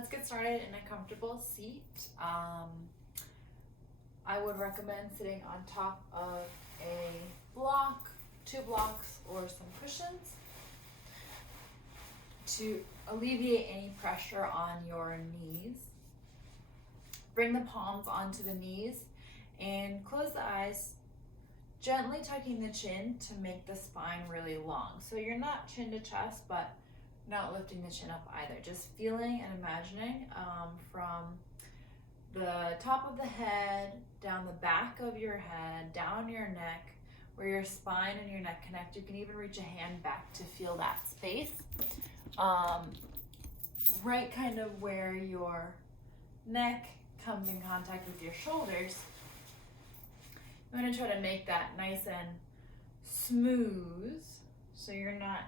let's get started in a comfortable seat. I would recommend sitting on top of a block, 2 blocks, or some cushions to alleviate any pressure on your knees. Bring the palms onto the knees and close the eyes, gently tucking the chin to make the spine really long. So you're not chin to chest, but not lifting the chin up either. Just feeling and imagining from the top of the head, down the back of your head, down your neck, where your spine and your neck connect. You can even reach a hand back to feel that space. Right kind of where your neck comes in contact with your shoulders. I'm going to try to make that nice and smooth so you're not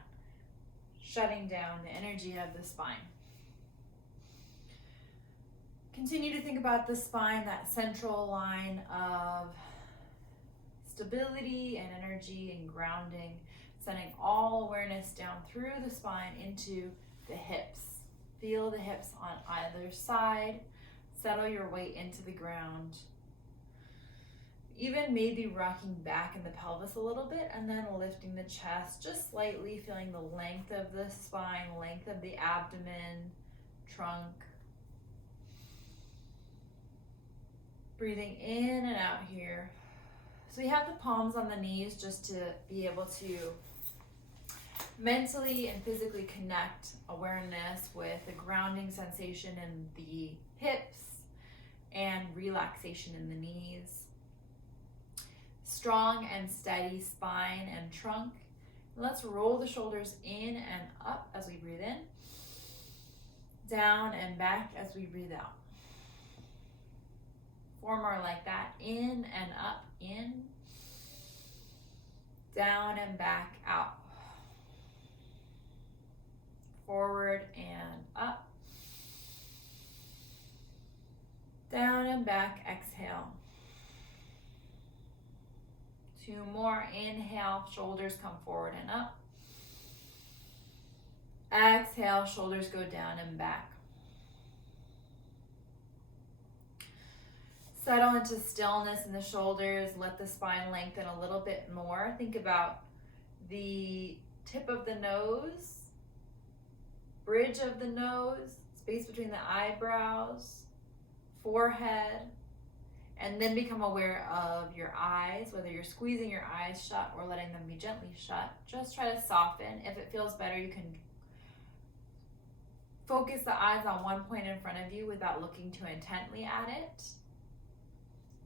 shutting down the energy of the spine. Continue to think about the spine, that central line of stability and energy and grounding, sending all awareness down through the spine into the hips. Feel the hips on either side. Settle your weight into the ground. Even maybe rocking back in the pelvis a little bit and then lifting the chest just slightly, feeling the length of the spine, length of the abdomen, trunk. Breathing in and out here. So you have the palms on the knees just to be able to mentally and physically connect awareness with the grounding sensation in the hips and relaxation in the knees. Strong and steady spine and trunk. Let's roll the shoulders in and up as we breathe in. Down and back as we breathe out. 4 more like that. In and up, in. Down and back, out. Forward and up. Down and back, exhale. 2 more, inhale, shoulders come forward and up. Exhale, shoulders go down and back. Settle into stillness in the shoulders, let the spine lengthen a little bit more. Think about the tip of the nose, bridge of the nose, space between the eyebrows, forehead, and then become aware of your eyes, whether you're squeezing your eyes shut or letting them be gently shut. Just try to soften. If it feels better, you can focus the eyes on one point in front of you without looking too intently at it.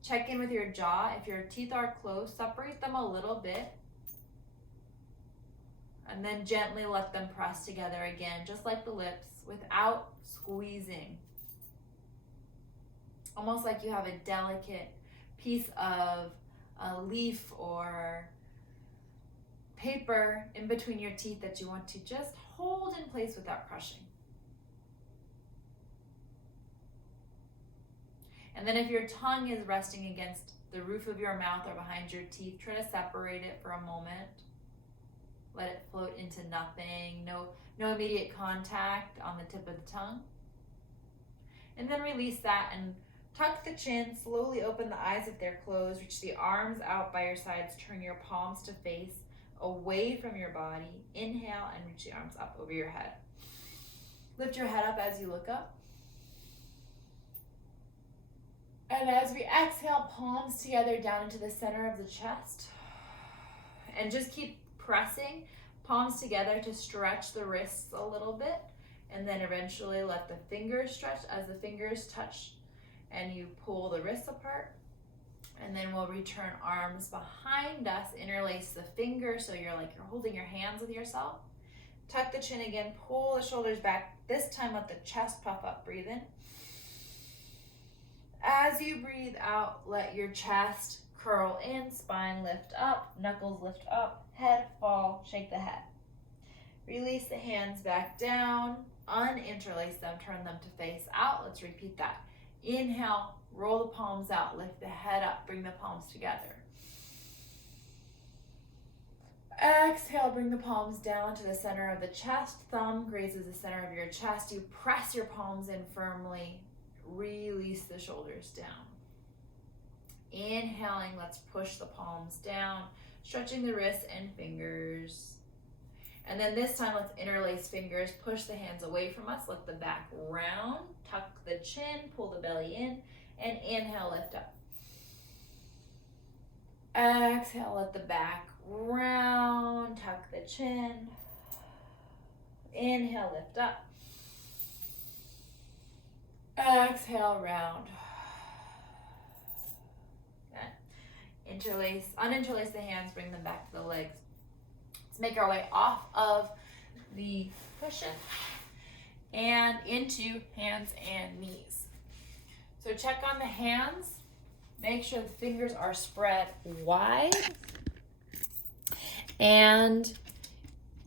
Check in with your jaw. If your teeth are closed, separate them a little bit. And then gently let them press together again, just like the lips, without squeezing. Almost like you have a delicate piece of a leaf or paper in between your teeth that you want to just hold in place without crushing. And then if your tongue is resting against the roof of your mouth or behind your teeth, try to separate it for a moment. Let it float into nothing. No immediate contact on the tip of the tongue. And then release that and tuck the chin, slowly open the eyes if they're closed, reach the arms out by your sides, turn your palms to face away from your body. Inhale and reach the arms up over your head. Lift your head up as you look up. And as we exhale, palms together down into the center of the chest. And just keep pressing palms together to stretch the wrists a little bit. And then eventually let the fingers stretch as the fingers touch and you pull the wrists apart. And then we'll return arms behind us, interlace the fingers so you're holding your hands with yourself. Tuck the chin again, pull the shoulders back. This time let the chest puff up, breathe in. As you breathe out, let your chest curl in, spine lift up, knuckles lift up, head fall, shake the head. Release the hands back down, uninterlace them, turn them to face out. Let's repeat that. Inhale, roll the palms out, lift the head up, bring the palms together. Exhale, bring the palms down to the center of the chest. Thumb grazes the center of your chest. You press your palms in firmly. Release the shoulders down. Inhaling, let's push the palms down, stretching the wrists and fingers. And then this time, let's interlace fingers, push the hands away from us, let the back round, tuck the chin, pull the belly in, and inhale, lift up. Exhale, let the back round, tuck the chin. Inhale, lift up. Exhale, round. Good. Uninterlace the hands, bring them back to the legs. Let's make our way off of the cushion and into hands and knees. So check on the hands. Make sure the fingers are spread wide and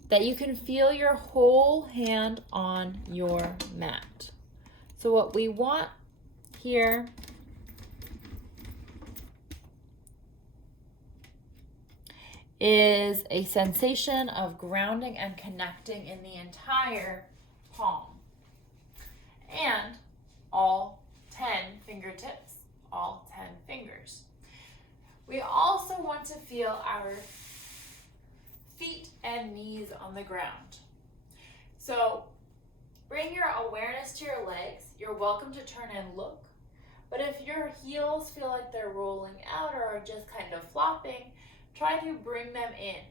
that you can feel your whole hand on your mat. So what we want here is a sensation of grounding and connecting in the entire palm and all 10 fingertips, all 10 fingers. We also want to feel our feet and knees on the ground. So bring your awareness to your legs. You're welcome to turn and look, but if your heels feel like they're rolling out or are just kind of flopping, try to bring them in.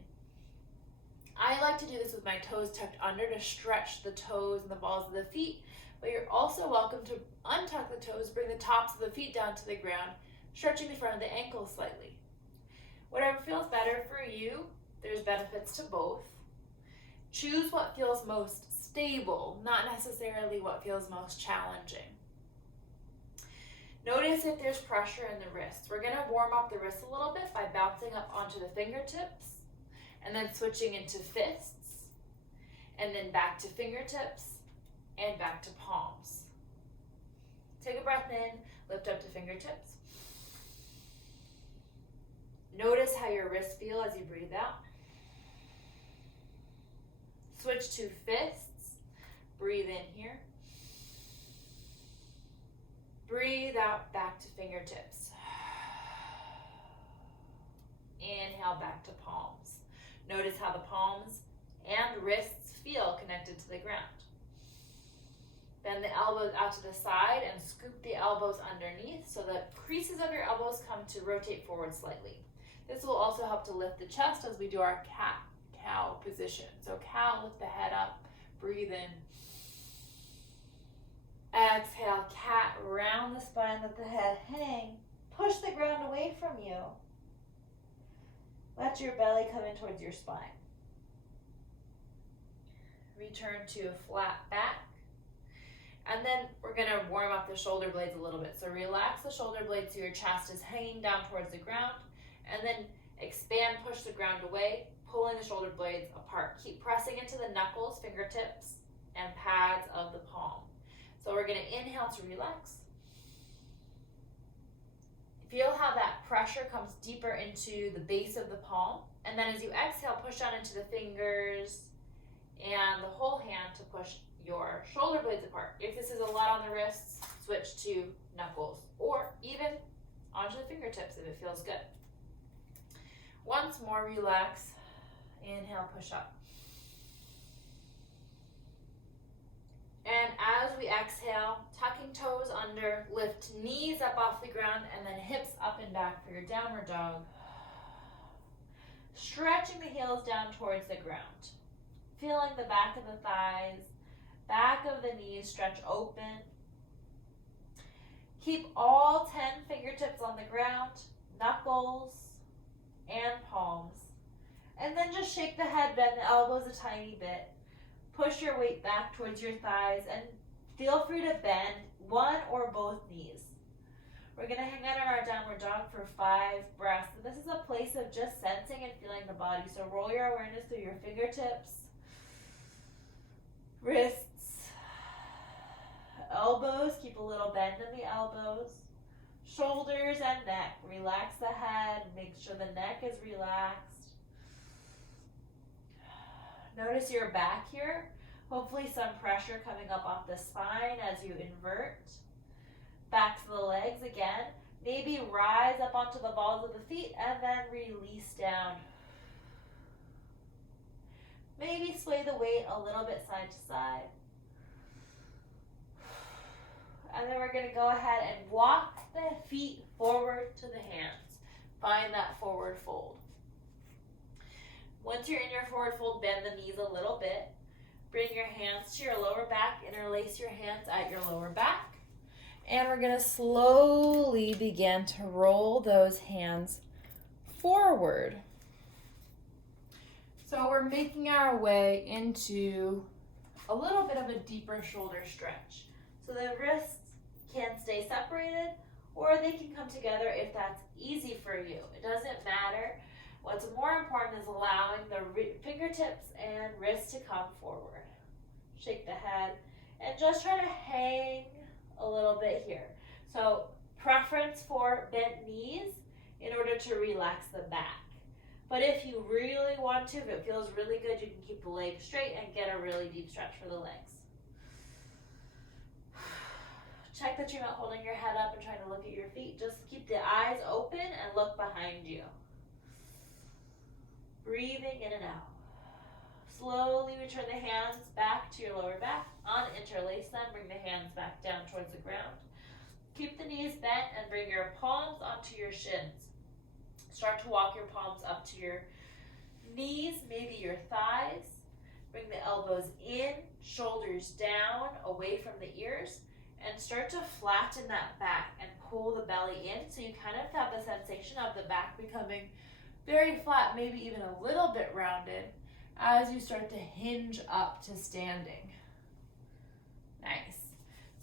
I like to do this with my toes tucked under to stretch the toes and the balls of the feet, but you're also welcome to untuck the toes, bring the tops of the feet down to the ground, stretching the front of the ankles slightly. Whatever feels better for you, there's benefits to both. Choose what feels most stable, not necessarily what feels most challenging. Notice if there's pressure in the wrists. We're gonna warm up the wrists a little bit by bouncing up onto the fingertips and then switching into fists and then back to fingertips and back to palms. Take a breath in, lift up to fingertips. Notice how your wrists feel as you breathe out. Switch to fists, breathe in here. Breathe out, back to fingertips. Inhale, back to palms. Notice how the palms and wrists feel connected to the ground. Bend the elbows out to the side and scoop the elbows underneath so the creases of your elbows come to rotate forward slightly. This will also help to lift the chest as we do our cat-cow position. So cow, lift the head up, breathe in. Exhale, cat, round the spine, let the head hang. Push the ground away from you. Let your belly come in towards your spine. Return to a flat back. And then we're gonna warm up the shoulder blades a little bit. So relax the shoulder blades so your chest is hanging down towards the ground. And then expand, push the ground away, pulling the shoulder blades apart. Keep pressing into the knuckles, fingertips, and pads of the palm. So we're gonna inhale to relax. Feel how that pressure comes deeper into the base of the palm. And then as you exhale, push down into the fingers and the whole hand to push your shoulder blades apart. If this is a lot on the wrists, switch to knuckles or even onto the fingertips if it feels good. Once more, relax. Inhale, push up. And as we exhale, tucking toes under, lift knees up off the ground and then hips up and back for your downward dog. Stretching the heels down towards the ground. Feeling the back of the thighs, back of the knees stretch open. Keep all 10 fingertips on the ground, knuckles and palms. And then just shake the head, bend the elbows a tiny bit. Push your weight back towards your thighs and feel free to bend one or both knees. We're gonna hang out in our downward dog for 5 breaths. And this is a place of just sensing and feeling the body. So roll your awareness through your fingertips, wrists, elbows. Keep a little bend in the elbows. Shoulders and neck. Relax the head. Make sure the neck is relaxed. Notice your back here. Hopefully some pressure coming up off the spine as you invert. Back to the legs again. Maybe rise up onto the balls of the feet and then release down. Maybe sway the weight a little bit side to side. And then we're going to go ahead and walk the feet forward to the hands. Find that forward fold. Once you're in your forward fold, bend the knees a little bit. Bring your hands to your lower back. Interlace your hands at your lower back. And we're going to slowly begin to roll those hands forward. So we're making our way into a little bit of a deeper shoulder stretch. So the wrists can stay separated or they can come together if that's easy for you. It doesn't matter. What's more important is allowing the fingertips and wrists to come forward. Shake the head and just try to hang a little bit here. So preference for bent knees in order to relax the back. But if you really want to, if it feels really good, you can keep the legs straight and get a really deep stretch for the legs. Check that you're not holding your head up and trying to look at your feet. Just keep the eyes open and look behind you. Breathing in and out. Slowly return the hands back to your lower back. Uninterlace them. Bring the hands back down towards the ground. Keep the knees bent and bring your palms onto your shins. Start to walk your palms up to your knees, maybe your thighs. Bring the elbows in, shoulders down, away from the ears, and start to flatten that back and pull the belly in so you kind of have the sensation of the back becoming very flat, maybe even a little bit rounded as you start to hinge up to standing. Nice.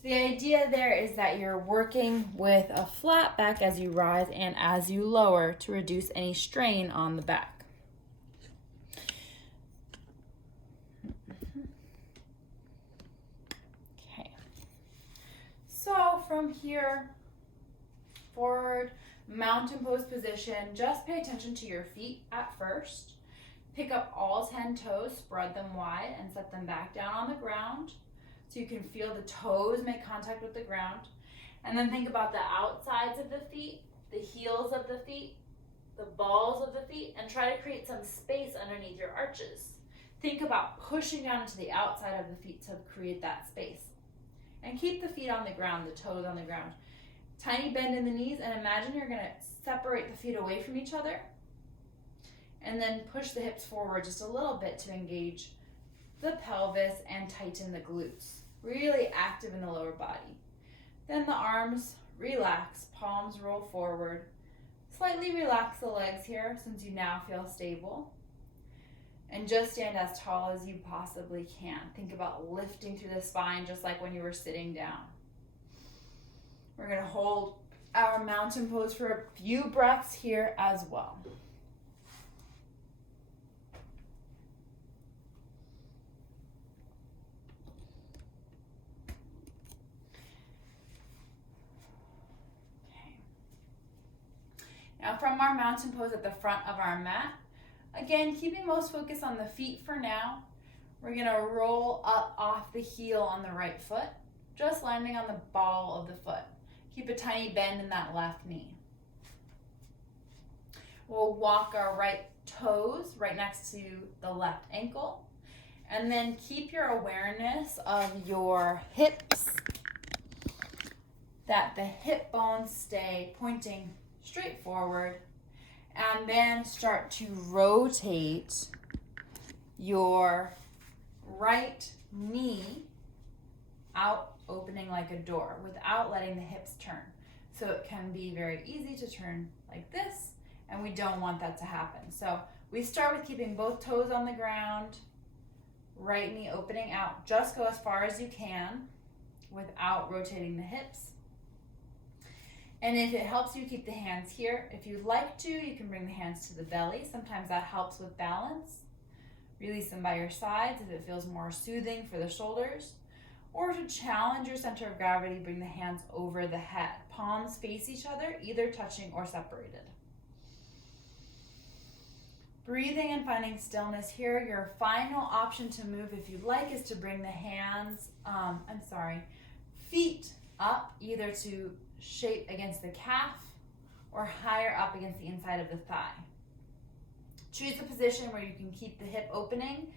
The idea there is that you're working with a flat back as you rise and as you lower to reduce any strain on the back. Okay. So from here, forward, mountain pose position, just pay attention to your feet at first. Pick up all 10 toes, spread them wide, and set them back down on the ground. So you can feel the toes make contact with the ground. And then think about the outsides of the feet, the heels of the feet, the balls of the feet, and try to create some space underneath your arches. Think about pushing down into the outside of the feet to create that space. And keep the feet on the ground, the toes on the ground. Tiny bend in the knees, and imagine you're going to separate the feet away from each other. And then push the hips forward just a little bit to engage the pelvis and tighten the glutes. Really active in the lower body. Then the arms relax, palms roll forward. Slightly relax the legs here since you now feel stable. And just stand as tall as you possibly can. Think about lifting through the spine just like when you were sitting down. We're going to hold our mountain pose for a few breaths here as well. Now from our mountain pose at the front of our mat, again, keeping most focus on the feet for now, we're going to roll up off the heel on the right foot, just landing on the ball of the foot. Keep a tiny bend in that left knee. We'll walk our right toes right next to the left ankle, and then keep your awareness of your hips, that the hip bones stay pointing straight forward, and then start to rotate your right knee out, opening like a door without letting the hips turn. So it can be very easy to turn like this, and we don't want that to happen. So we start with keeping both toes on the ground, right knee opening out. Just go as far as you can without rotating the hips. And if it helps you, keep the hands here. If you'd like to, you can bring the hands to the belly. Sometimes that helps with balance. Release them by your sides if it feels more soothing for the shoulders. Or to challenge your center of gravity, bring the hands over the head. Palms face each other, either touching or separated. Breathing and finding stillness here. Your final option to move, if you'd like, is to bring the feet up, either to shape against the calf or higher up against the inside of the thigh. Choose a position where you can keep the hip opening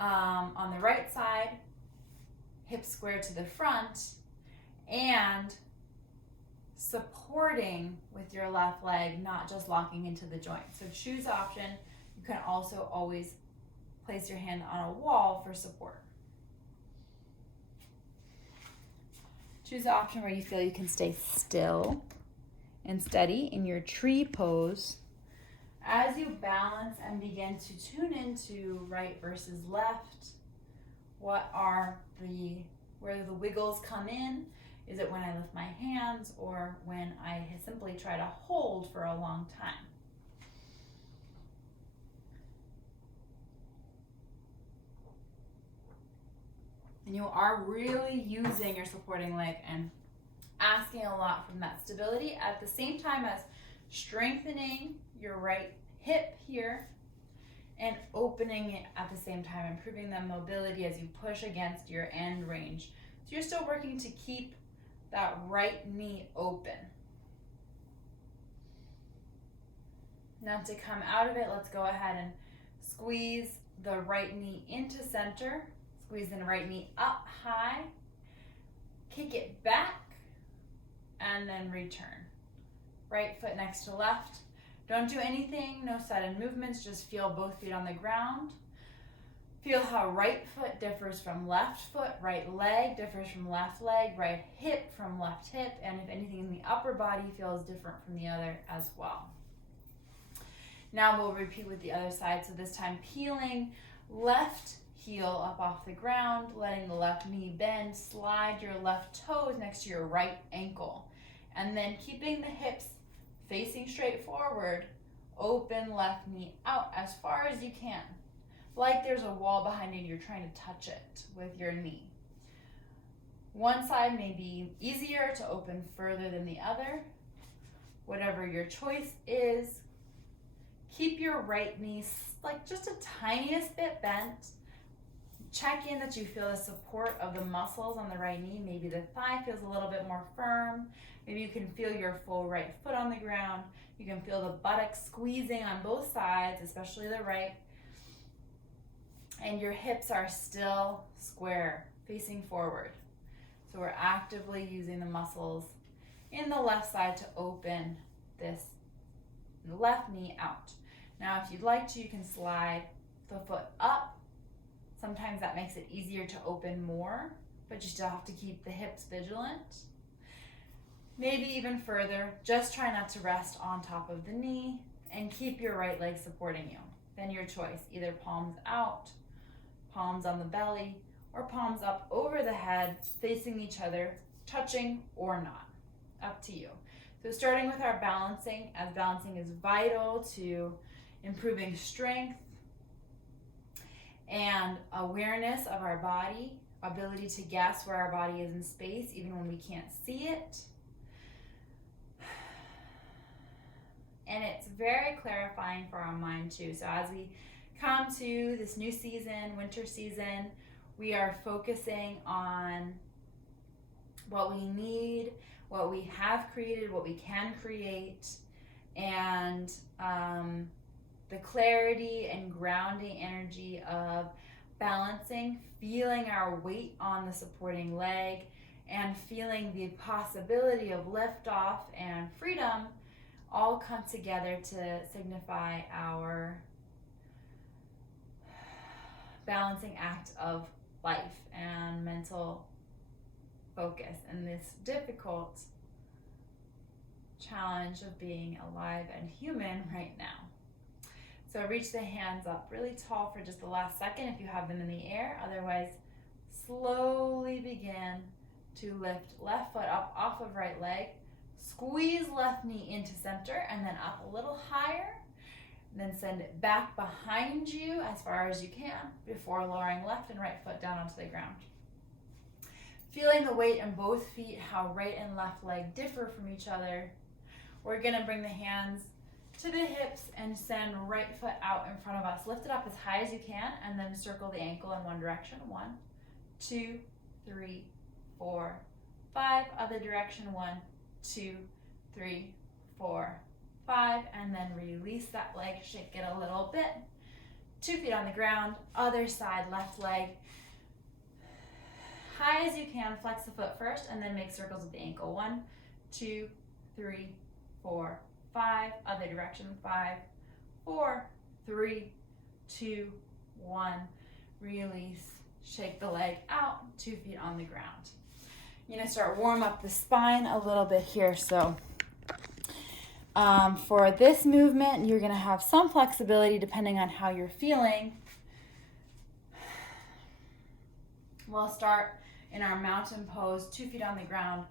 on the right side, hip square to the front, and supporting with your left leg, not just locking into the joint. So choose option. You can also always place your hand on a wall for support. Choose the option where you feel you can stay still and steady in your tree pose as you balance and begin to tune into right versus left. Where the wiggles come in? Is it when I lift my hands or when I simply try to hold for a long time? And you are really using your supporting leg and asking a lot from that stability at the same time as strengthening your right hip here and opening it at the same time, improving the mobility as you push against your end range. So you're still working to keep that right knee open. Now to come out of it, let's go ahead and squeeze the right knee into center. Squeeze the right knee up high. Kick it back and then return. Right foot next to left. Don't do anything, no sudden movements, just feel both feet on the ground. Feel how right foot differs from left foot, right leg differs from left leg, right hip from left hip, and if anything in the upper body feels different from the other as well. Now we'll repeat with the other side, so this time peeling left heel up off the ground, letting the left knee bend, slide your left toes next to your right ankle, and then keeping the hips facing straight forward, open left knee out as far as you can. Like there's a wall behind you, you're trying to touch it with your knee. One side may be easier to open further than the other. Whatever your choice is, keep your right knee like just a tiniest bit bent. Check in that you feel the support of the muscles on the right knee. Maybe the thigh feels a little bit more firm. Maybe you can feel your full right foot on the ground. You can feel the buttocks squeezing on both sides, especially the right. And your hips are still square, facing forward. So we're actively using the muscles in the left side to open this left knee out. Now, if you'd like to, you can slide the foot up. Sometimes that makes it easier to open more, but you still have to keep the hips vigilant. Maybe even further, just try not to rest on top of the knee and keep your right leg supporting you. Then your choice, either palms out, palms on the belly, or palms up over the head, facing each other, touching or not. Up to you. So starting with our balancing, as balancing is vital to improving strength and awareness of our body, ability to guess where our body is in space even when we can't see it. And it's very clarifying for our mind too. So as we come to this new season, winter season, we are focusing on what we need, what we have created, what we can create, and the clarity and grounding energy of balancing, feeling our weight on the supporting leg, and feeling the possibility of liftoff and freedom all come together to signify our balancing act of life and mental focus in this difficult challenge of being alive and human right now. So reach the hands up really tall for just the last second if you have them in the air. Otherwise, slowly begin to lift left foot up off of right leg. Squeeze left knee into center and then up a little higher. Then send it back behind you as far as you can before lowering left and right foot down onto the ground. Feeling the weight in both feet, how right and left leg differ from each other. We're going to bring the hands to the hips and send right foot out in front of us. Lift it up as high as you can and then circle the ankle in one direction. 1, 2, 3, 4, 5. Other direction. 1, 2, 3, 4, 5. And then release that leg, shake it a little bit. 2 feet on the ground. Other side, left leg. High as you can, flex the foot first and then make circles with the ankle. 1, 2, 3, 4, 5. Other direction. 5, 4, 3, 2, 1. Release. Shake the leg out. 2 feet on the ground. You're going to start warm up the spine a little bit here. So for this movement, you're going to have some flexibility depending on how you're feeling. We'll start in our mountain pose, 2 feet on the ground.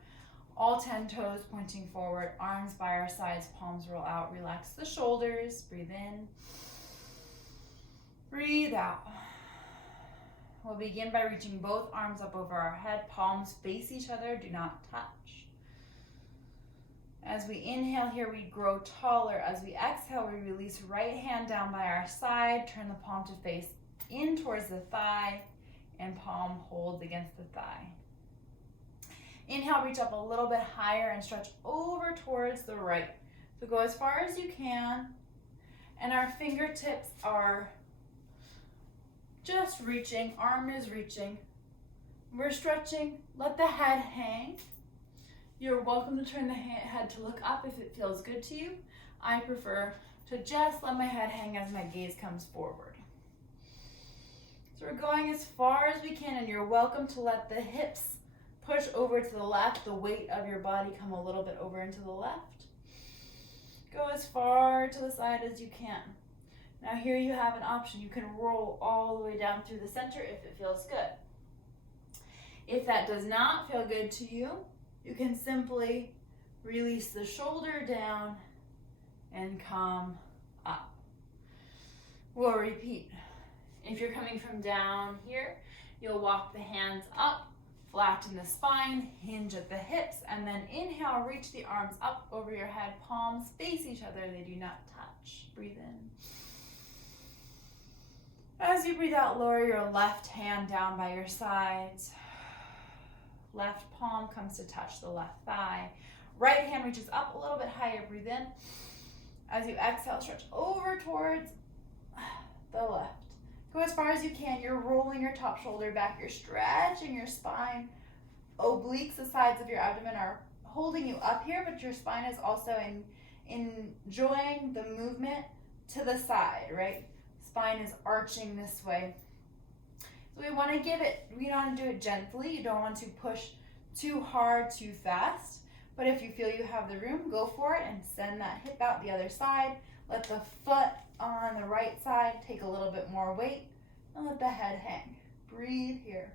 All 10 toes pointing forward, arms by our sides, palms roll out. Relax the shoulders. Breathe in. Breathe out. We'll begin by reaching both arms up over our head. Palms face each other. Do not touch. As we inhale here, we grow taller. As we exhale, we release right hand down by our side. Turn the palm to face in towards the thigh, and palm holds against the thigh. Inhale, reach up a little bit higher and stretch over towards the right. So go as far as you can, and our fingertips are just reaching, arm is reaching. We're stretching, let the head hang. You're welcome to turn the head to look up if it feels good to you. I prefer to just let my head hang as my gaze comes forward. So we're going as far as we can, and you're welcome to let the hips push over to the left, the weight of your body come a little bit over into the left. Go as far to the side as you can. Now here you have an option. You can roll all the way down through the center if it feels good. If that does not feel good to you, you can simply release the shoulder down and come up. We'll repeat. If you're coming from down here, you'll walk the hands up, flatten the spine, hinge at the hips, and then inhale, reach the arms up over your head, palms face each other, they do not touch. Breathe in. As you breathe out, lower your left hand down by your sides. Left palm comes to touch the left thigh. Right hand reaches up a little bit higher, breathe in. As you exhale, stretch over towards the left. Go as far as you can. You're rolling your top shoulder back. You're stretching your spine. Obliques, the sides of your abdomen, are holding you up here, but your spine is also enjoying the movement to the side, right? Spine is arching this way. So we want to do it gently. You don't want to push too hard, too fast. But if you feel you have the room, go for it and send that hip out the other side. Let the foot on the right side take a little bit more weight, and let the head hang. Breathe here.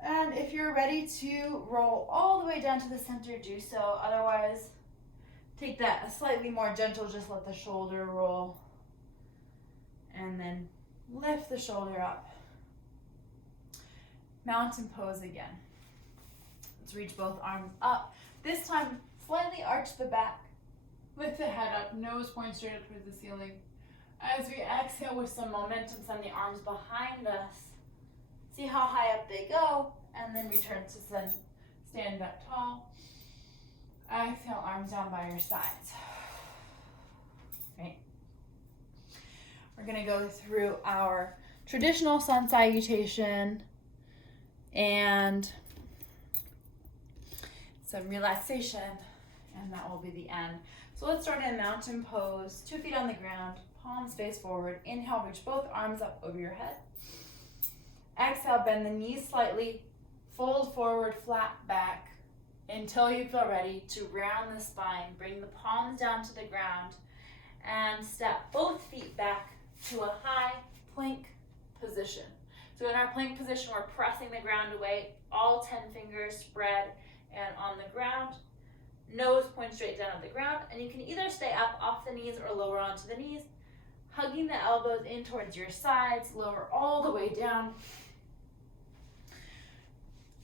And if you're ready to roll all the way down to the center, do so. Otherwise, take that slightly more gentle, just let the shoulder roll. And then lift the shoulder up. Mountain pose again. Let's reach both arms up. This time, slightly arch the back. Lift the head up, nose point straight up towards the ceiling. As we exhale with some momentum, send the arms behind us. See how high up they go, and then return to stand up tall. Exhale, arms down by your sides. Right. We're gonna go through our traditional sun salutation and some relaxation, and that will be the end. So let's start in mountain pose, 2 feet on the ground, palms face forward. Inhale, reach both arms up over your head. Exhale, bend the knees slightly, fold forward, flat back, until you feel ready to round the spine. Bring the palms down to the ground and step both feet back to a high plank position. So in our plank position, we're pressing the ground away, all 10 fingers spread and on the ground. Nose points straight down at the ground, and you can either stay up off the knees or lower onto the knees, hugging the elbows in towards your sides, lower all the way down.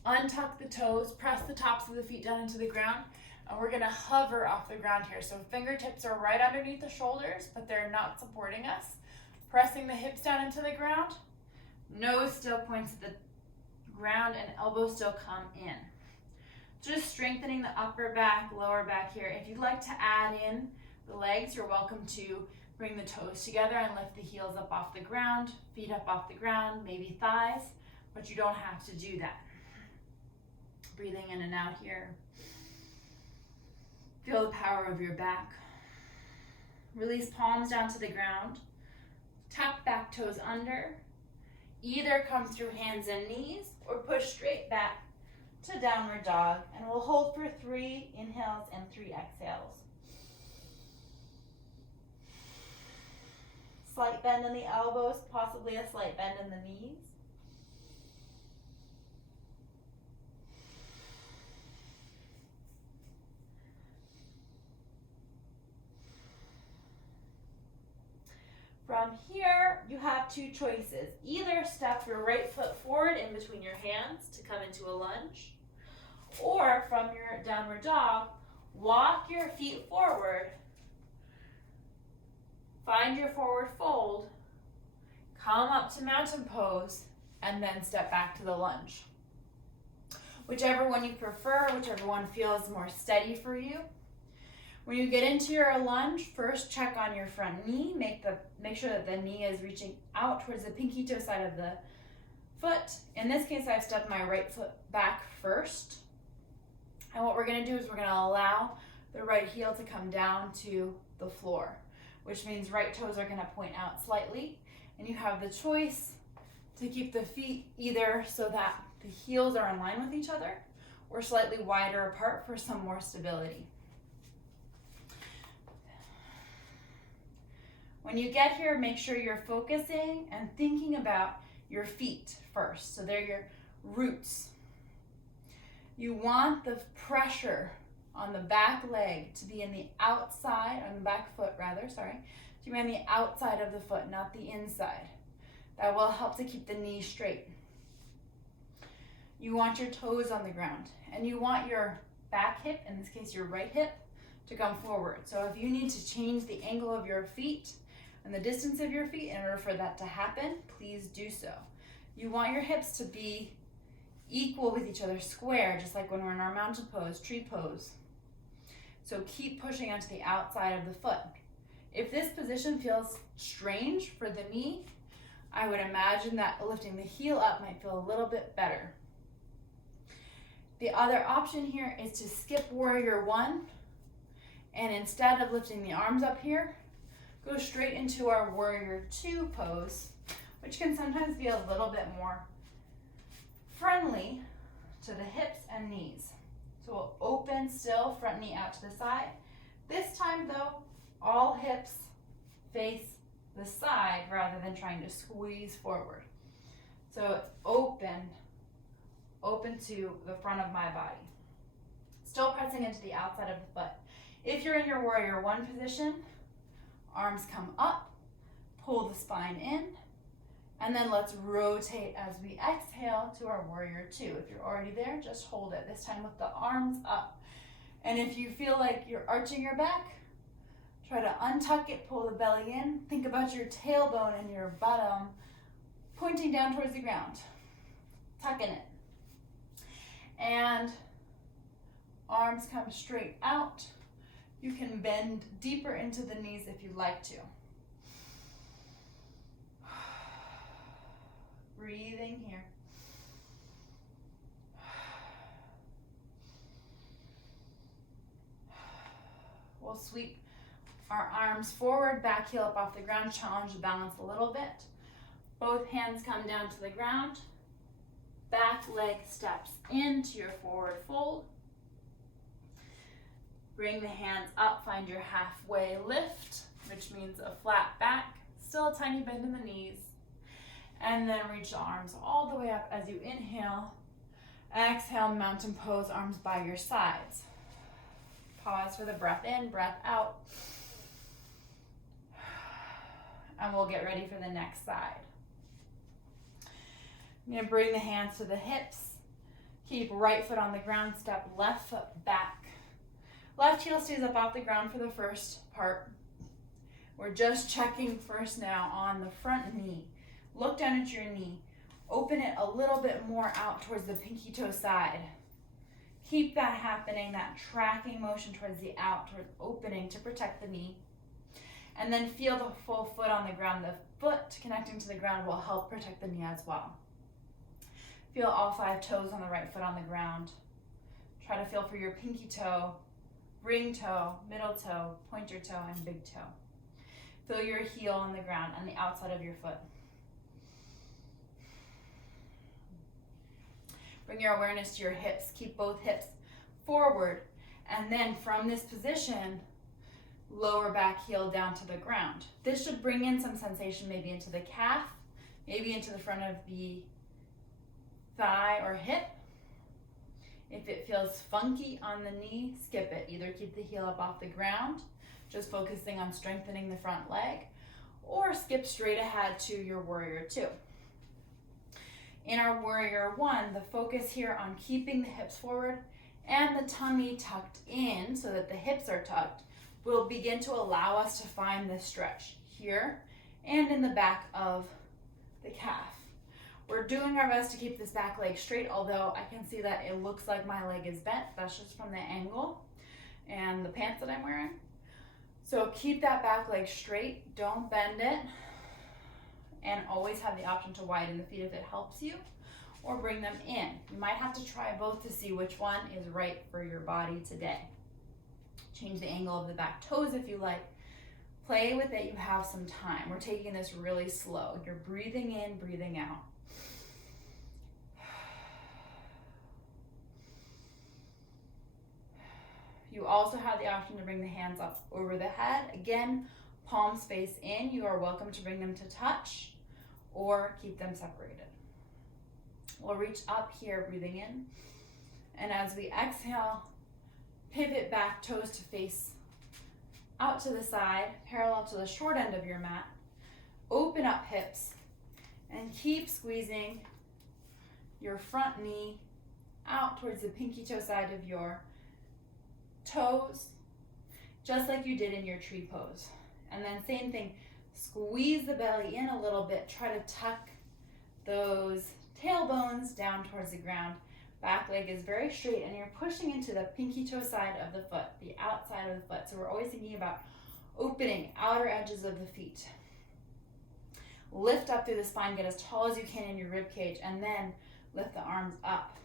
Untuck the toes, press the tops of the feet down into the ground. And we're gonna hover off the ground here. So fingertips are right underneath the shoulders, but they're not supporting us. Pressing the hips down into the ground. Nose still points at the ground and elbows still come in. Just strengthening the upper back, lower back here. If you'd like to add in the legs, you're welcome to bring the toes together and lift the heels up off the ground, feet up off the ground, maybe thighs, but you don't have to do that. Breathing in and out here. Feel the power of your back. Release palms down to the ground. Tap back toes under. Either come through hands and knees or push straight back to downward dog. And we'll hold for 3 inhales and 3 exhales. Slight bend in the elbows, possibly a slight bend in the knees. From here, you have 2 choices. Either step your right foot forward in between your hands to come into a lunge, or from your downward dog, walk your feet forward, find your forward fold, come up to mountain pose, and then step back to the lunge. Whichever one you prefer, whichever one feels more steady for you. When you get into your lunge, first check on your front knee. Make sure that the knee is reaching out towards the pinky toe side of the foot. In this case, I've stepped my right foot back first. And what we're gonna do is we're gonna allow the right heel to come down to the floor, which means right toes are gonna point out slightly. And you have the choice to keep the feet either so that the heels are in line with each other or slightly wider apart for some more stability. When you get here, make sure you're focusing and thinking about your feet first. So they're your roots. You want the pressure on the back leg to be in the outside, on the back foot rather, to be on the outside of the foot, not the inside. That will help to keep the knee straight. You want your toes on the ground, and you want your back hip, in this case your right hip, to come forward. So if you need to change the angle of your feet and the distance of your feet in order for that to happen, please do so. You want your hips to be equal with each other, square, just like when we're in our mountain pose, tree pose. So keep pushing onto the outside of the foot. If this position feels strange for the knee, I would imagine that lifting the heel up might feel a little bit better. The other option here is to skip warrior 1, and instead of lifting the arms up here, go straight into our warrior 2 pose, which can sometimes be a little bit more friendly to the hips and knees. So we'll open still, front knee out to the side. This time though, all hips face the side rather than trying to squeeze forward. So it's open to the front of my body. Still pressing into the outside of the foot. If you're in your warrior 1 position, arms come up, pull the spine in, and then let's rotate as we exhale to our warrior 2. If you're already there, just hold it, this time with the arms up. And if you feel like you're arching your back, try to untuck it, pull the belly in. Think about your tailbone and your bottom pointing down towards the ground. Tucking it. And arms come straight out. You can bend deeper into the knees if you'd like to. Breathing here. We'll sweep our arms forward, back heel up off the ground, challenge the balance a little bit. Both hands come down to the ground. Back leg steps into your forward fold. Bring the hands up, find your halfway lift, which means a flat back, still a tiny bend in the knees. And then reach the arms all the way up as you inhale. Exhale, mountain pose, arms by your sides. Pause for the breath in, breath out. And we'll get ready for the next side. I'm going to bring the hands to the hips. Keep right foot on the ground, step left foot back. Left heel stays up off the ground for the first part. We're just checking first now on the front knee. Look down at your knee. Open it a little bit more out towards the pinky toe side. Keep that happening, that tracking motion towards the out, towards opening to protect the knee. And then feel the full foot on the ground. The foot connecting to the ground will help protect the knee as well. Feel all 5 toes on the right foot on the ground. Try to feel for your pinky toe, ring toe, middle toe, pointer toe, and big toe. Feel your heel on the ground and the outside of your foot. Bring your awareness to your hips. Keep both hips forward. And then from this position, lower back heel down to the ground. This should bring in some sensation maybe into the calf, maybe into the front of the thigh or hip. If it feels funky on the knee, skip it. Either keep the heel up off the ground, just focusing on strengthening the front leg, or skip straight ahead to your warrior 2. In our warrior 1, the focus here on keeping the hips forward and the tummy tucked in so that the hips are tucked will begin to allow us to find this stretch here and in the back of the calf. We're doing our best to keep this back leg straight, although I can see that it looks like my leg is bent. That's just from the angle and the pants that I'm wearing. So keep that back leg straight, don't bend it, and always have the option to widen the feet if it helps you, or bring them in. You might have to try both to see which one is right for your body today. Change the angle of the back toes if you like. Play with it, you have some time. We're taking this really slow. You're breathing in, breathing out. You also have the option to bring the hands up over the head. Again, palms face in. You are welcome to bring them to touch or keep them separated. We'll reach up here, breathing in. And as we exhale, pivot back, toes to face out to the side, parallel to the short end of your mat. Open up hips and keep squeezing your front knee out towards the pinky toe side of your toes, just like you did in your tree pose. And then same thing, squeeze the belly in a little bit, try to tuck those tailbones down towards the ground. Back leg is very straight and you're pushing into the pinky toe side of the foot, the outside of the foot. So we're always thinking about opening outer edges of the feet. Lift up through the spine, get as tall as you can in your rib cage, and then lift the arms up.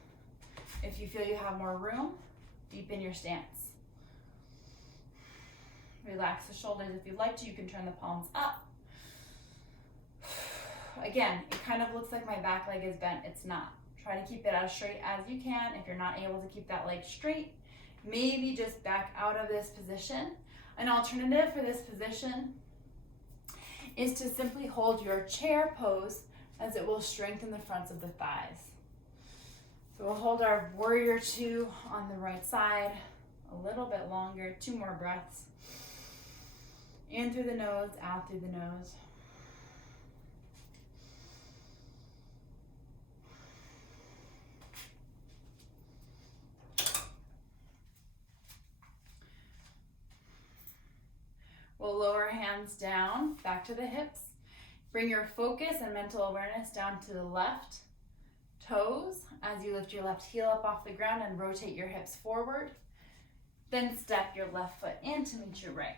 If you feel you have more room, deepen your stance. Relax the shoulders. If you'd like to, you can turn the palms up. Again, it kind of looks like my back leg is bent. It's not. Try to keep it as straight as you can. If you're not able to keep that leg straight, maybe just back out of this position. An alternative for this position is to simply hold your chair pose, as it will strengthen the fronts of the thighs. So we'll hold our warrior 2 on the right side a little bit longer, 2 more breaths. In through the nose, out through the nose. We'll lower hands down, back to the hips. Bring your focus and mental awareness down to the left toes as you lift your left heel up off the ground and rotate your hips forward. Then step your left foot in to meet your right.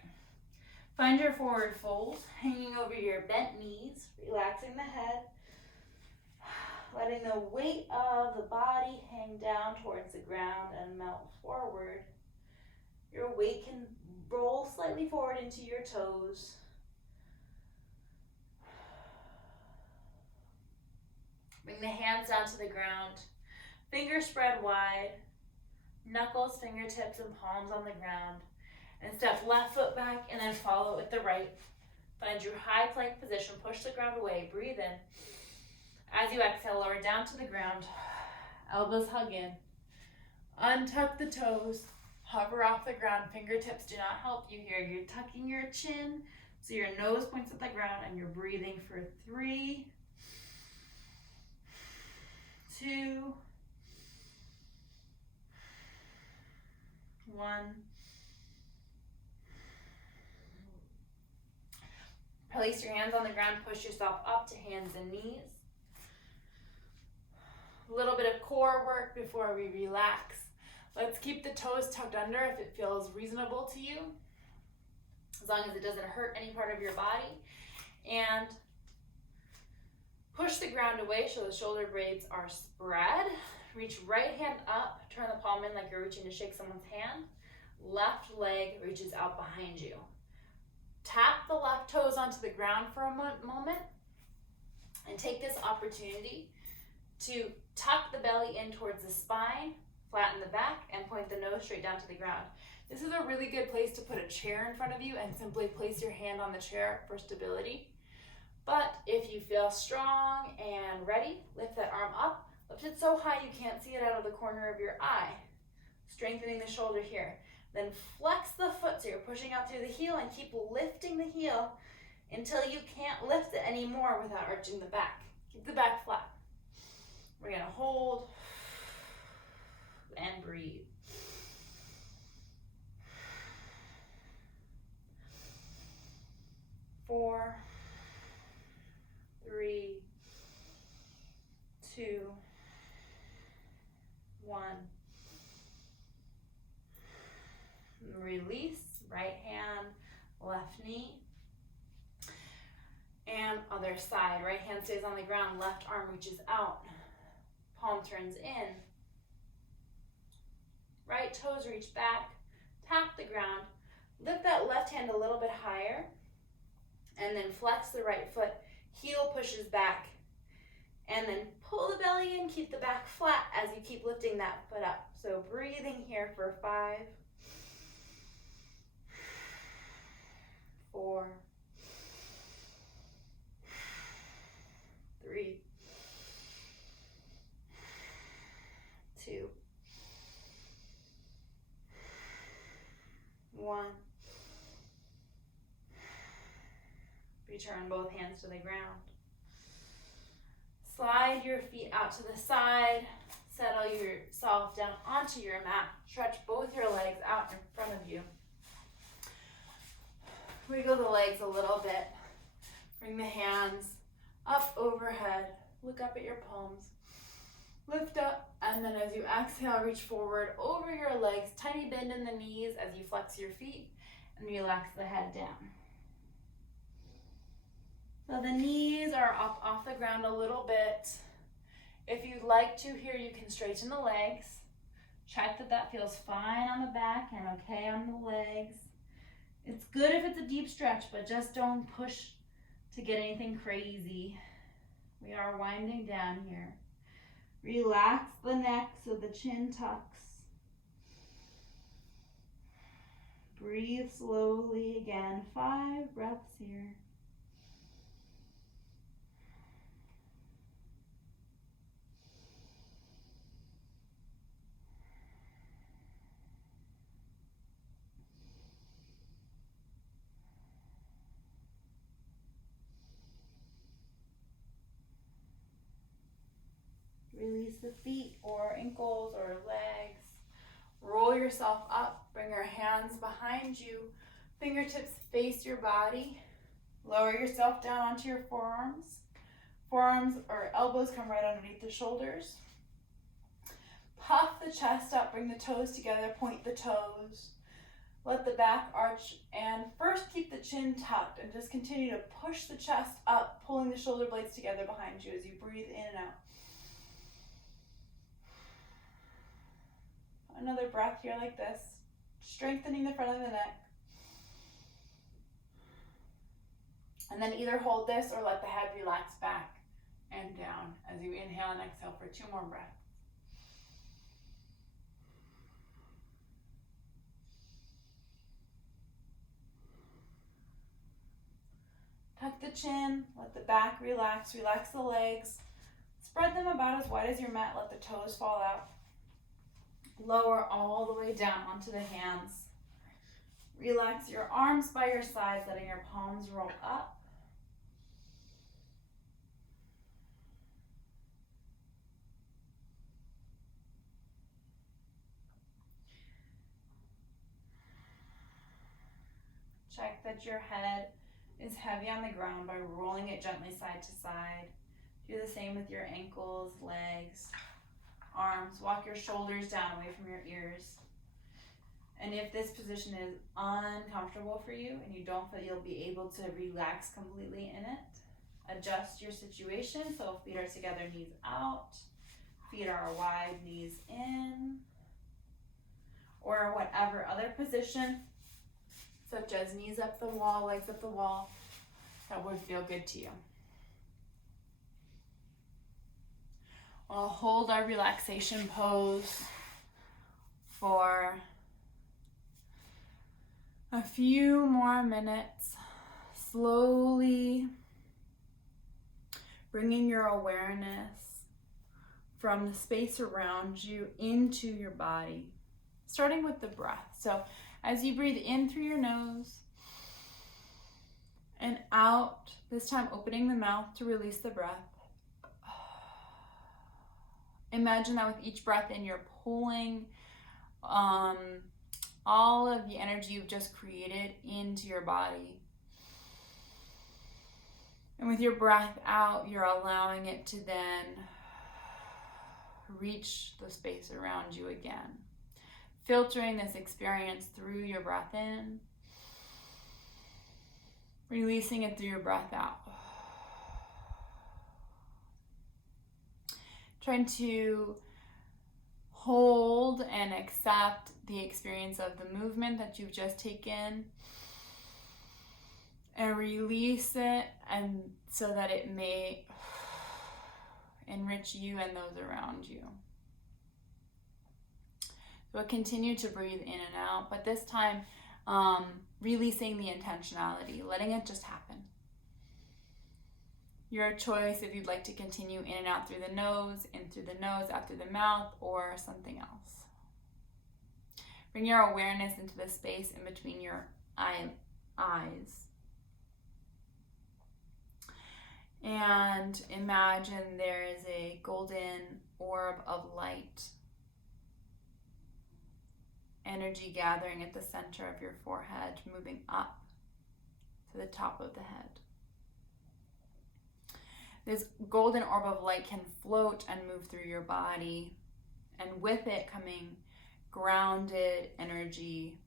Find your forward fold, hanging over your bent knees, relaxing the head, letting the weight of the body hang down towards the ground and melt forward. Your weight can roll slightly forward into your toes. Bring the hands down to the ground, fingers spread wide, knuckles, fingertips, and palms on the ground. And step left foot back and then follow with the right. Find your high plank position, push the ground away, breathe in. As you exhale, lower down to the ground, elbows hug in. Untuck the toes, hover off the ground, fingertips do not help you here. You're tucking your chin so your nose points at the ground and you're breathing for 3, 2, 1. Place your hands on the ground, push yourself up to hands and knees. A little bit of core work before we relax. Let's keep the toes tucked under if it feels reasonable to you, as long as it doesn't hurt any part of your body. And push the ground away so the shoulder blades are spread. Reach right hand up, turn the palm in like you're reaching to shake someone's hand. Left leg reaches out behind you. Tap the left toes onto the ground for a moment and take this opportunity to tuck the belly in towards the spine, flatten the back, and point the nose straight down to the ground. This is a really good place to put a chair in front of you and simply place your hand on the chair for stability. But if you feel strong and ready, lift that arm up. Lift it so high you can't see it out of the corner of your eye. Strengthening the shoulder here. Then flex the foot so you're pushing out through the heel and keep lifting the heel until you can't lift it anymore without arching the back. Keep the back flat. We're going to hold and breathe. Four, three, two, one. Release, right hand, left knee. And other side, right hand stays on the ground, left arm reaches out. Palm turns in. Right toes reach back, tap the ground. Lift that left hand a little bit higher. And then flex the right foot, heel pushes back. And then pull the belly in, keep the back flat as you keep lifting that foot up. So breathing here for 5, 4, 3, 2, 1. Return both hands to the ground. Slide your feet out to the side. Settle yourself down onto your mat. Stretch both your legs out in front of you. Wiggle the legs a little bit. Bring the hands up overhead. Look up at your palms. Lift up, and then as you exhale, reach forward over your legs. Tiny bend in the knees as you flex your feet and relax the head down. So the knees are up off the ground a little bit. If you'd like to here, you can straighten the legs. Check that that feels fine on the back and okay on the legs. It's good if it's a deep stretch, but just don't push to get anything crazy. We are winding down here. Relax the neck so the chin tucks. Breathe slowly again. 5 breaths here. Release the feet or ankles or legs. Roll yourself up. Bring your hands behind you. Fingertips face your body. Lower yourself down onto your forearms. Forearms or elbows come right underneath the shoulders. Puff the chest up. Bring the toes together. Point the toes. Let the back arch. And first keep the chin tucked and just continue to push the chest up, pulling the shoulder blades together behind you as you breathe in and out. Another breath here like this, strengthening the front of the neck. And then either hold this or let the head relax back and down as you inhale and exhale for 2 more breaths. Tuck the chin, let the back relax, relax the legs. Spread them about as wide as your mat, let the toes fall out. Lower all the way down onto the hands. Relax your arms by your sides, letting your palms roll up. Check that your head is heavy on the ground by rolling it gently side to side. Do the same with your ankles, legs, arms. Walk your shoulders down away from your ears. And if this position is uncomfortable for you and you don't feel you'll be able to relax completely in it, adjust your situation. So feet are together, knees out. Feet are wide, knees in. Or whatever other position, such as knees up the wall, legs up the wall, that would feel good to you. We'll hold our relaxation pose for a few more minutes, slowly bringing your awareness from the space around you into your body, starting with the breath. So as you breathe in through your nose and out, this time opening the mouth to release the breath. Imagine that with each breath in, you're pulling all of the energy you've just created into your body. And with your breath out, you're allowing it to then reach the space around you again. Filtering this experience through your breath in, releasing it through your breath out. Trying to hold and accept the experience of the movement that you've just taken and release it, and so that it may enrich you and those around you. So continue to breathe in and out, but this time releasing the intentionality, letting it just happen. Your choice if you'd like to continue in and out through the nose, in through the nose, out through the mouth, or something else. Bring your awareness into the space in between your eyes. And imagine there is a golden orb of light, energy gathering at the center of your forehead, moving up to the top of the head. This golden orb of light can float and move through your body, and with it coming grounded energy,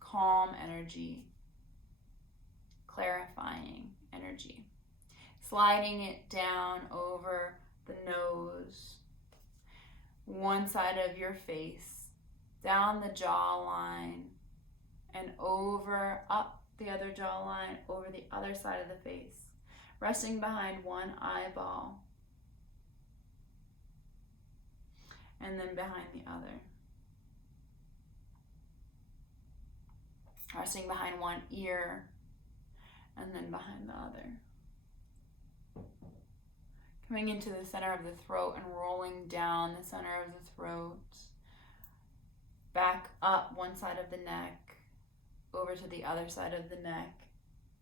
calm energy, clarifying energy. Sliding it down over the nose, one side of your face, down the jawline, and over, up the other jawline, over the other side of the face. Resting behind one eyeball, and then behind the other. Resting behind one ear, and then behind the other. Coming into the center of the throat and rolling down the center of the throat, back up one side of the neck, over to the other side of the neck,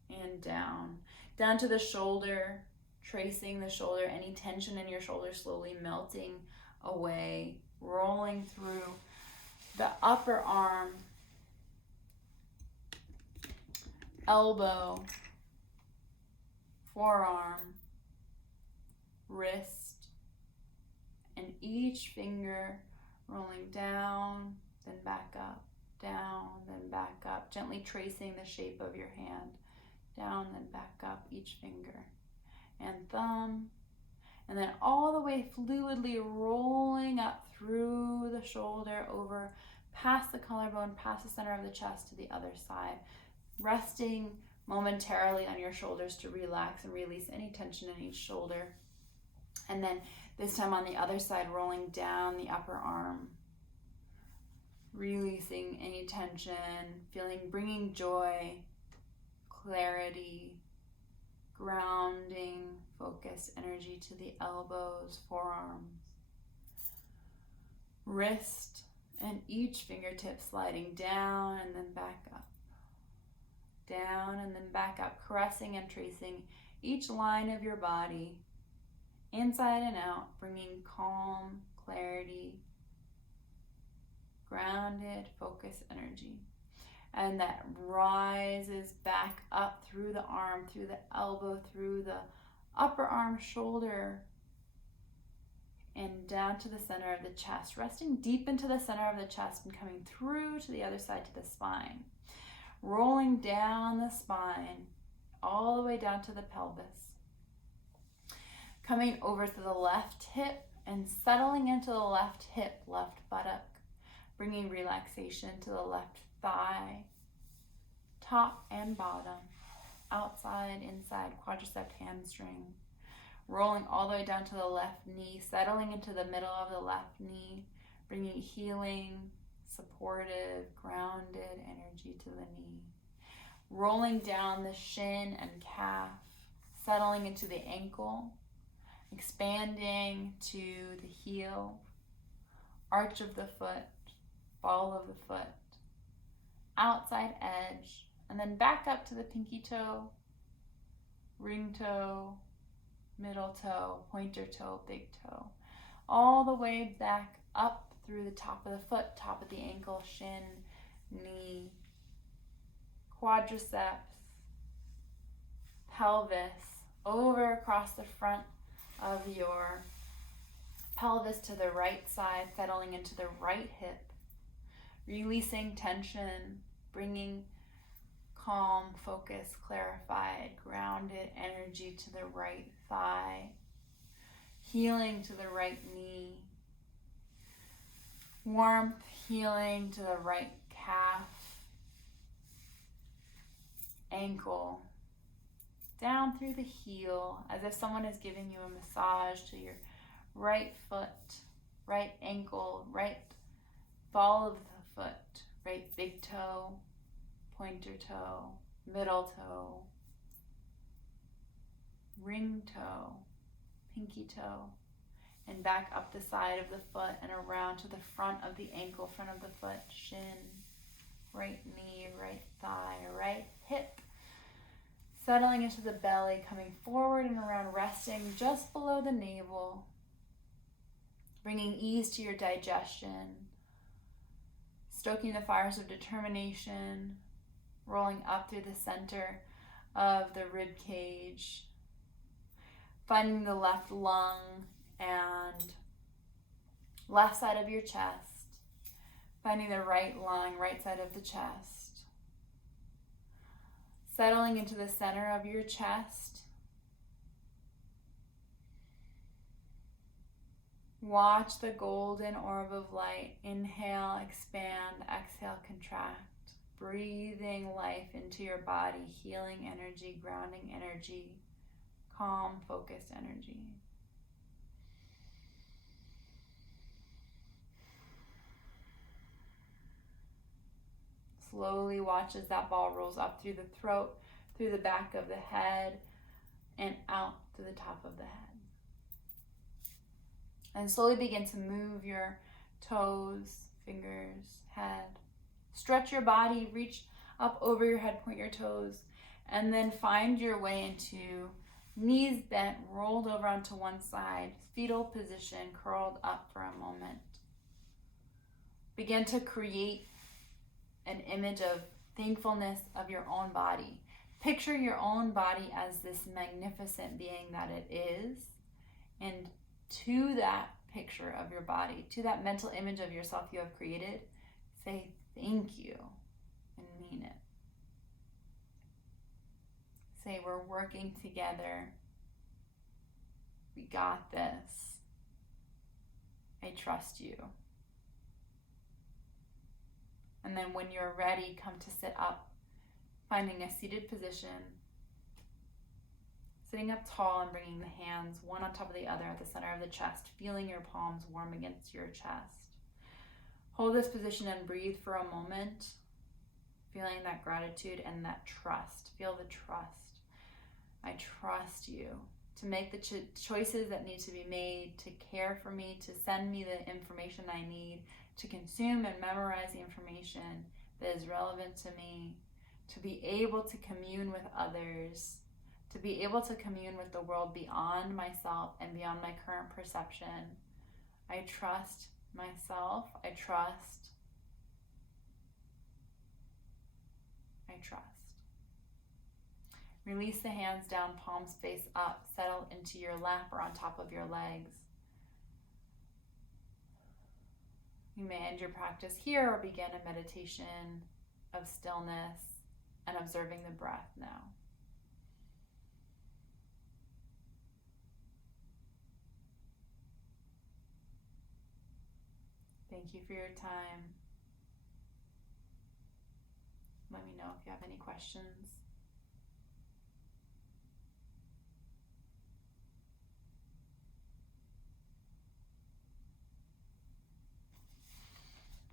and down. Down to the shoulder, tracing the shoulder, any tension in your shoulder slowly melting away, rolling through the upper arm, elbow, forearm, wrist, and each finger rolling down, then back up, down, then back up, gently tracing the shape of your hand. Down, then back up, each finger and thumb, and then all the way fluidly rolling up through the shoulder, over past the collarbone, past the center of the chest to the other side, resting momentarily on your shoulders to relax and release any tension in each shoulder. And then this time on the other side, rolling down the upper arm, releasing any tension, bringing joy, clarity, grounding, focus, energy to the elbows, forearms, wrist, and each fingertip sliding down and then back up. Down and then back up, caressing and tracing each line of your body, inside and out, bringing calm, clarity, grounded, focused energy. and that rises back up through the arm, through the elbow, through the upper arm, shoulder, and down to the center of the chest, resting deep into the center of the chest and coming through to the other side to the spine. Rolling down the spine, all the way down to the pelvis. Coming over to the left hip and settling into the left hip, left buttock, bringing relaxation to the left thigh, top and bottom, outside, inside, quadricep, hamstring. Rolling all the way down to the left knee, settling into the middle of the left knee, bringing healing, supportive, grounded energy to the knee. Rolling down the shin and calf, settling into the ankle, expanding to the heel, arch of the foot, ball of the foot, outside edge, and then back up to the pinky toe, ring toe, middle toe, pointer toe, big toe, all the way back up through the top of the foot, top of the ankle, shin, knee, quadriceps, pelvis, over across the front of your pelvis to the right side, settling into the right hip, releasing tension, bringing calm, focused, clarified, grounded energy to the right thigh, healing to the right knee, warmth, healing to the right calf, ankle, down through the heel, as if someone is giving you a massage to your right foot, right ankle, right ball of the foot, right big toe, pointer toe, middle toe, ring toe, pinky toe, and back up the side of the foot and around to the front of the ankle, front of the foot, shin, right knee, right thigh, right hip, settling into the belly, coming forward and around, resting just below the navel, bringing ease to your digestion, stoking the fires of determination, rolling up through the center of the rib cage, finding the left lung and left side of your chest, finding the right lung, right side of the chest, settling into the center of your chest. Watch the golden orb of light. Inhale, expand, exhale, contract. Breathing life into your body, healing energy, grounding energy, calm, focused energy. Slowly watch as that ball rolls up through the throat, through the back of the head, and out to the top of the head. And slowly begin to move your toes, fingers, head. Stretch your body, reach up over your head, point your toes, and then find your way into knees bent, rolled over onto one side, fetal position, curled up for a moment. Begin to create an image of thankfulness of your own body. Picture your own body as this magnificent being that it is, and to that picture of your body, to that mental image of yourself you have created, say thank you and mean it. Say, we're working together. We got this. I trust you. And then when you're ready, come to sit up, finding a seated position, sitting up tall and bringing the hands one on top of the other at the center of the chest, feeling your palms warm against your chest. Hold this position and breathe for a moment, feeling that gratitude and that trust. Feel the trust. I trust you to make the choices that need to be made, to care for me, to send me the information I need, to consume and memorize the information that is relevant to me, to be able to commune with others, to be able to commune with the world beyond myself and beyond my current perception. I trust myself. I trust I trust. Release the hands down, palms face up. Settle into your lap or on top of your legs. You may end your practice here or begin a meditation of stillness and observing the breath now. Thank you for your time. Let me know if you have any questions.